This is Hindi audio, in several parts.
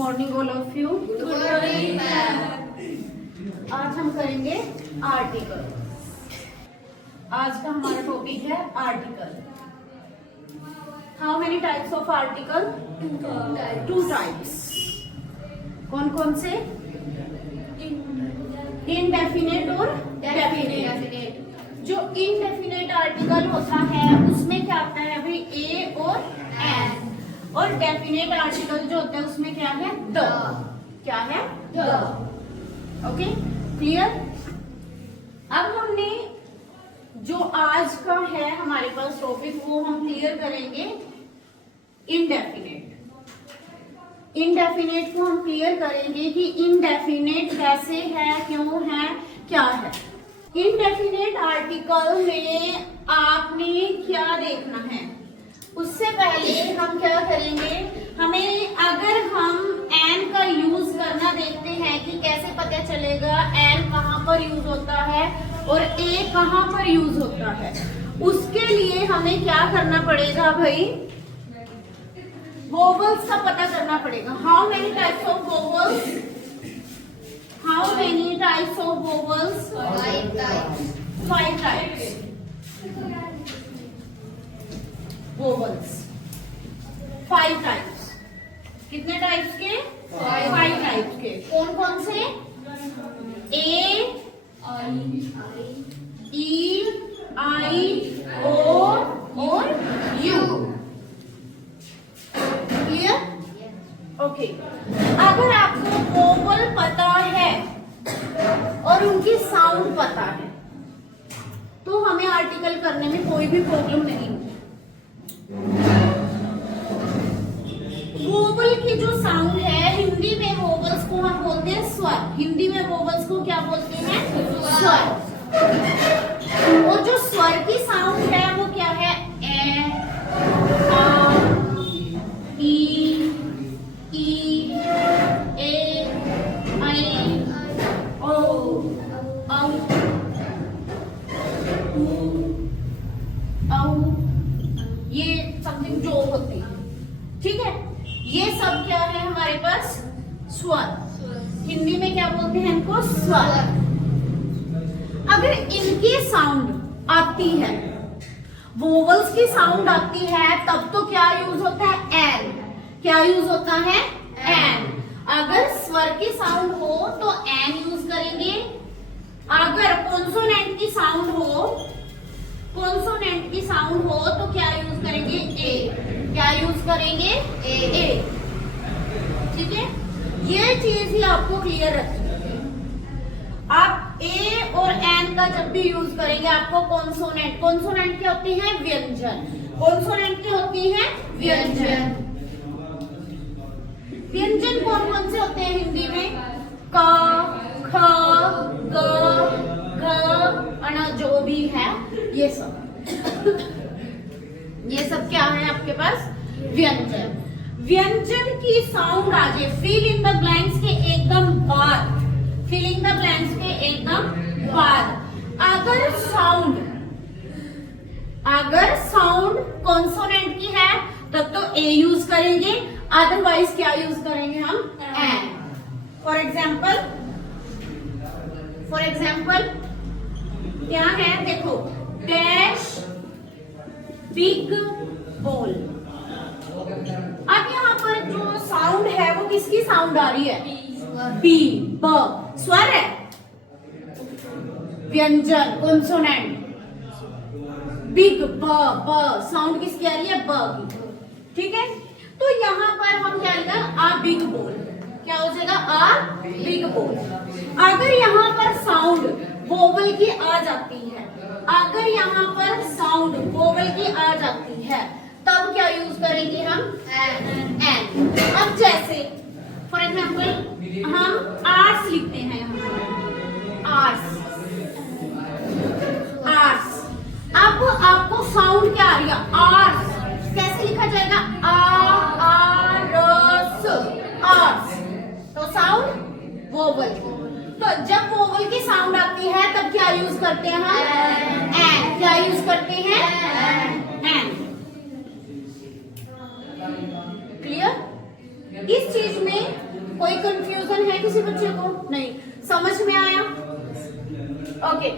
Morning all of you. Good morning ma'am. आज हम करेंगे आर्टिकल। आज का हमारा टॉपिक है article. How many types of article? Two types. कौन कौन से? इनडेफिनेट और डेफिनेट। जो इनडेफिनेट आर्टिकल होता है उसमें क्या आता है भाई? ए और एन। और डेफिनेट आर्टिकल जो होता है उसमें क्या है? द। क्या है? द। Okay, clear? अब हमने जो आज का है हमारे पास टॉपिक वो हम क्लियर करेंगे इनडेफिनेट। इनडेफिनेट को हम क्लियर करेंगे कि इनडेफिनेट कैसे है, क्यों है, क्या है। इनडेफिनेट आर्टिकल में आपने क्या देखना है? उससे पहले हम क्या करेंगे, हमें अगर हम एन का यूज करना देखते हैं कि कैसे पता चलेगा एन कहाँ पर यूज होता है और ए कहाँ पर यूज होता है। उसके लिए हमें क्या करना पड़ेगा भाई? वोवल्स का पता करना पड़ेगा। How many types of vowels? How many types of vowels? 5 types. 5 types vowels. 5 types. कितने टाइप्स के? 5 टाइप्स के। कौन कौन से? ए, ई, आई, ओ और यू। क्लियर? ओके। अगर आपको वोवल पता है और उनकी साउंड पता है तो हमें आर्टिकल करने में कोई भी प्रॉब्लम नहीं होगी। वोवल की जो साउंड है, हिंदी में वोवल्स को हम बोलते हैं स्वर। हिंदी में वोवल्स को क्या बोलते हैं? स्वर। और जो स्वर की साउंड है वो क्या है? ए, आ, ई, ए, आई, ओ, औ, ये समथिंग जो होते हैं। ठीक है, ये सब क्या है हमारे पास? स्वर। हिंदी में क्या बोलते हैं इनको? स्वर। अगर इनकी साउंड आती है, वोवल्स की साउंड आती है, तब तो क्या यूज होता है? एन। क्या यूज होता है? एन। अगर स्वर की साउंड हो तो एन यूज करेंगे। अगर कॉन्सोनेंट की साउंड हो, कॉन्सोनेंट की साउंड हो तो क्या यूज करेंगे? ए। क्या यूज करेंगे? ए। ठीक है, ये चीज ही आपको क्लियर रखनी है। आप ए और एन का जब भी यूज करेंगे आपको कॉन्सोनेंट, कॉन्सोनेंट क्या होती है? व्यंजन। कॉन्सोनेंट क्या होती है? व्यंजन। व्यंजन कौन कौन से होते हैं हिंदी में? क, ख, ग, घ, अण, जो भी है ये सब। ये सब क्या है आपके पास? व्यंजन। व्यंजन की साउंड आ जाए फिल इन द ब्लैंक्स के एकदम बाद, फिल इन द ब्लैंक्स के एकदम बाद। अगर साउंड कॉन्सोनेंट की है तब तो ए यूज करेंगे, अदरवाइज क्या यूज करेंगे हम? एन। फॉर एग्जाम्पल क्या है? देखो, डैश, बिग बॉल। अब यहाँ पर जो साउंड है वो किसकी साउंड आ रही है? बी, ब। स्वर है, व्यंजन, कॉन्सोनेंट। बिग, ब साउंड किसकी आ रही है? ब की। ठीक है, तो यहाँ पर हम क्या लिखा? आ बिग बॉल। क्या हो जाएगा? आ बिग बॉल। अगर यहाँ पर साउंड वोवल की आ जाती है, अगर यहाँ पर साउंड वोवल की आ जाती है तब क्या यूज करेंगे हम? एन। अब जैसे फॉर एग्जाम्पल हम आर्स लिखते हैं, यहाँ आर्स। अब आपको साउंड क्या आ रही है? आर्स। कैसे लिखा जाएगा? आर्स। आर्स। तो साउंड वोवल। तो जब वोवल की साउंड आती है तब क्या यूज करते हैं हम? एन। क्या यूज करते हैं? एन। क्लियर? इस चीज में कोई कंफ्यूजन है किसी बच्चे को? नहीं, समझ में आया? ओके,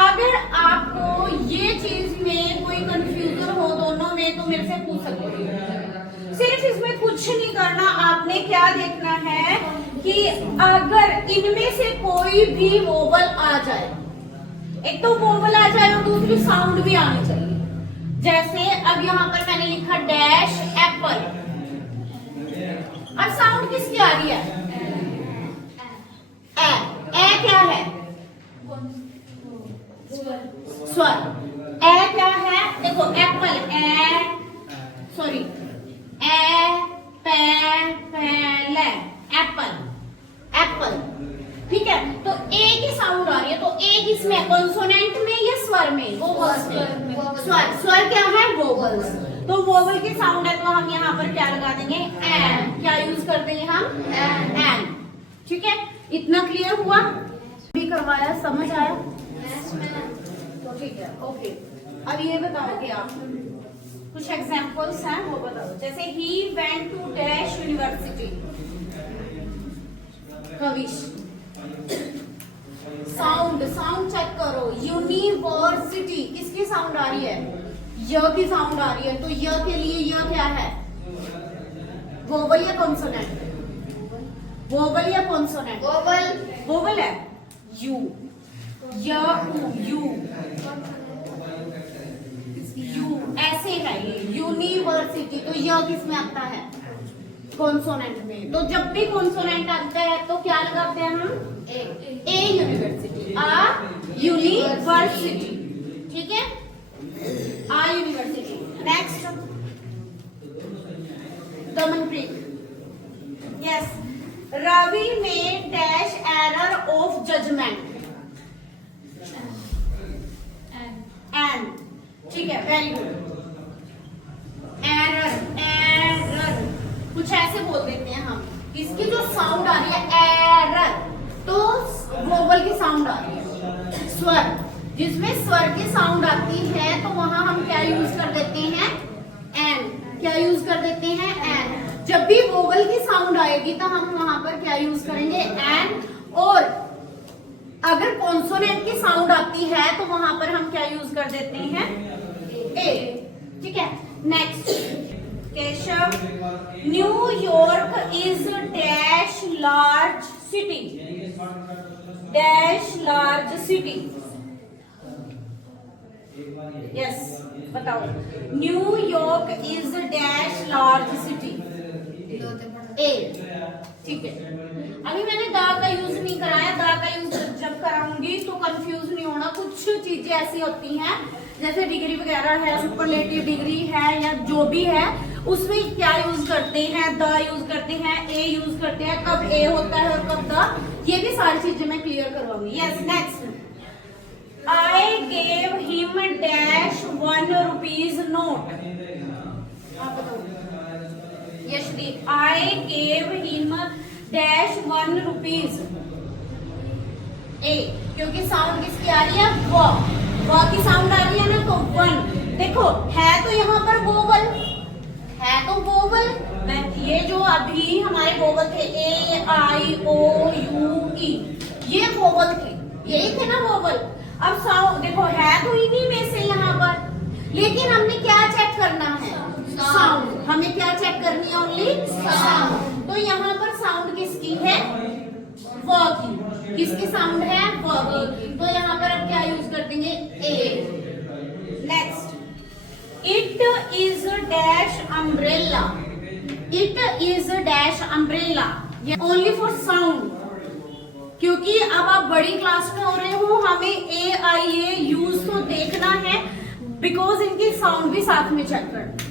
अगर आपको ये चीज में कोई कंफ्यूजन हो दोनों में तो मेरे से पूछ सकते हो। सिर्फ इसमें कुछ नहीं करना, आपने क्या देखना है कि अगर इनमें से कोई भी वोवल आ जाए, एक तो वोवल आ जाए और दूसरी साउंड भी आनी चाहिए। जैसे अब यहाँ पर मैंने लिखा डैश एप्पल, अब साउंड किसकी आ रही है? ए क्या है? स्वर। ए क्या है? देखो एप्पल, सॉरी, पहले एप्पल, एप्पल, ठीक है। तो ए की साउंड आ रही है, तो ए किसमें? कॉन्सोनेंट में या स्वर में? वोवल्स में। स्वर, स्वर क्या है? वोवल्स। तो वोवल की साउंड है तो हम यहाँ पर क्या लगा देंगे? एन। क्या यूज कर देंगे हम? एन। ठीक है, इतना क्लियर हुआ? भी करवाया, समझ आया? तो ठीक है, ओके। अब ये बताओ कि आप कुछ एग्जांपल्स हैं वो बताओ। जैसे ही went to dash university, Kavish. Sound, sound check करो। यूनिवर्सिटी किसकी साउंड आ रही है? य की साउंड आ रही है। तो य के लिए य क्या है? वोवल या कॉन्सोनेंट? वोवल या कॉन्सोनेंट? वोवल। वोवल है। यू, य यू, यू ऐसे है ये यूनिवर्सिटी। तो य किस में आता है? कॉन्सोनेंट में। तो जब भी कॉन्सोनेंट आता है तो क्या लगाते हैं हम? ए यूनिवर्सिटी, आ यूनिवर्सिटी, ठीक है, a university. Next, Damanpreet, yes, Ravi में dash error of judgment, an, ठीक है, वेरी गुड। एरर, एरर कुछ ऐसे बोल देते हैं हम। इसकी जो साउंड आ रही है एरर, तो वोवल की साउंड आ रही है। स्वर, जिसमें स्वर की साउंड आती है तो वहां हम क्या यूज कर देते हैं? एन। क्या यूज कर देते हैं? एन। जब भी वोवल की साउंड आएगी तो हम वहां पर क्या यूज करेंगे? एन। और अगर कॉन्सोनेंट की साउंड आती है तो वहां पर हम क्या यूज कर देते हैं? ए, ठीक है। Next, Keshav, New York is dash large city, dash large city, yes, बताओ। New York is dash large city, a, ठीक है। अभी मैंने दा का यूज नहीं कराया, दा का यूज जब कराऊंगी तो कंफ्यूज नहीं होना। कुछ चीजें ऐसी होती हैं जैसे डिग्री वगैरह है, सुपरलेटिव डिग्री है या जो भी है, उसमें क्या यूज करते हैं? द यूज करते हैं, ए यूज करते हैं, कब ए होता है और कब द, ये भी सारी चीजें मैं क्लियर करवाऊंगी। Yes, next, I gave him dash 1 rupees note, आप बताओ। Yashdeep, I gave him dash 1 rupees, a, क्योंकि साउंड किसकी आ रही है? व की साउंड आ रही है ना, तो 1। देखो है तो यहाँ पर वोवल है, तो वोवल, ये जो अभी हमारे वोवल थे ए आई ओ यू ई, ये वोवल थे, यही थे ना वोवल। अब साउंड देखो है तो इन्हीं में से यहाँ पर, लेकिन हमने क्या चेक करना है? साउंड। हमें क्या चेक करनी है? Only sound. तो यहाँ पर साउंड किसकी है? व की। किसकी साउंड है? व की। तो यहाँ पर अब क्या यूज कर देंगे? A. Next, it is dash umbrella, it is dash umbrella, only for sound. क्योंकि अब आप बड़ी क्लास में हो रहे हो, हमें ए आई ए यूज तो देखना है, बिकॉज इनकी साउंड भी साथ में चेक करना।